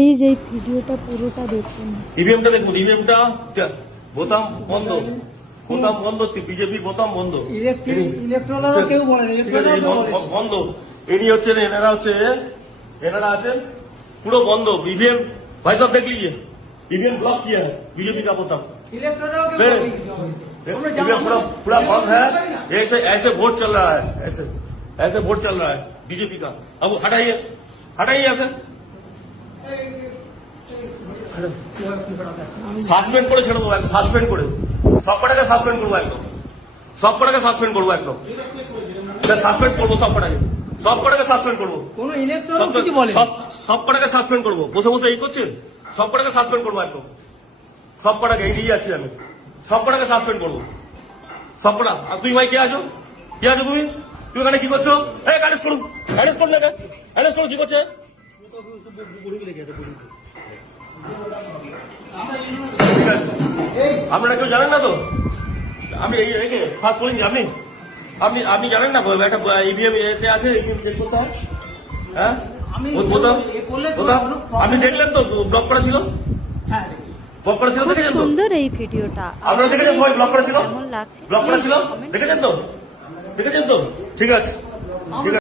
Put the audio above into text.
Please এই ভিডিওটা পুরোটা দেখুন। ইভিএমটা দেখুন, ইভিএমটা বোতাম বন্ধ, বোতাম বন্ধ, বিজেপির বোতাম বন্ধ, কেউ বলে ঠিক আছে, বন্ধ। এনি হচ্ছে এনারা আছেন পুরো বন্ধ। ईवीएम भाई साहब देख लीजिए, ईवीएम ब्लॉक किया है बीजेपी का बोताम, ईवीएम पूरा बंद है। ऐसे ऐसे वोट चल रहा है, ऐसे वोट चल रहा है बीजेपी का। अब हटाइए ऐसे সাসপেন্ড করে ছেড়ে দেবো, সাসপেন্ড করে সব কটাকে সাসপেন্ড করবো, একদম সব কটাকে সাসপেন্ড করবো, একদম সাসপেন্ড করবো, সব কটাকে সাসপেন্ড করবো, সব কটাকে সাসপেন্ড করবো। বসে বসে এই করছে, সব কটাকে সাসপেন্ড করবো, একদম সব কটাকে এই নিয়ে যাচ্ছি আমি, সব কটাকে সাসপেন্ড করবো, সব কটা। আর তুই ভাই কে আছো তুমি এখানে কি করছো? এই অ্যারেস্ট করুন না, অ্যারেস্ট করুন, কি করছে? আপনারা কেউ জানেন না তো? আমি এই ফার্স্ট বলিনি, আপনি জানেন না একটা ইভিএম এতে আছে, ইভিএম চেক করতে হয়। হ্যাঁ, আপনি দেখলেন তো ব্লক করা ছিল, খুব সুন্দর এই ভিডিওটা। আপনারা দেখেছেন সবাই? ব্লক করা ছিল, কেমন লাগছে দেখেছেন তো? ঠিক আছে।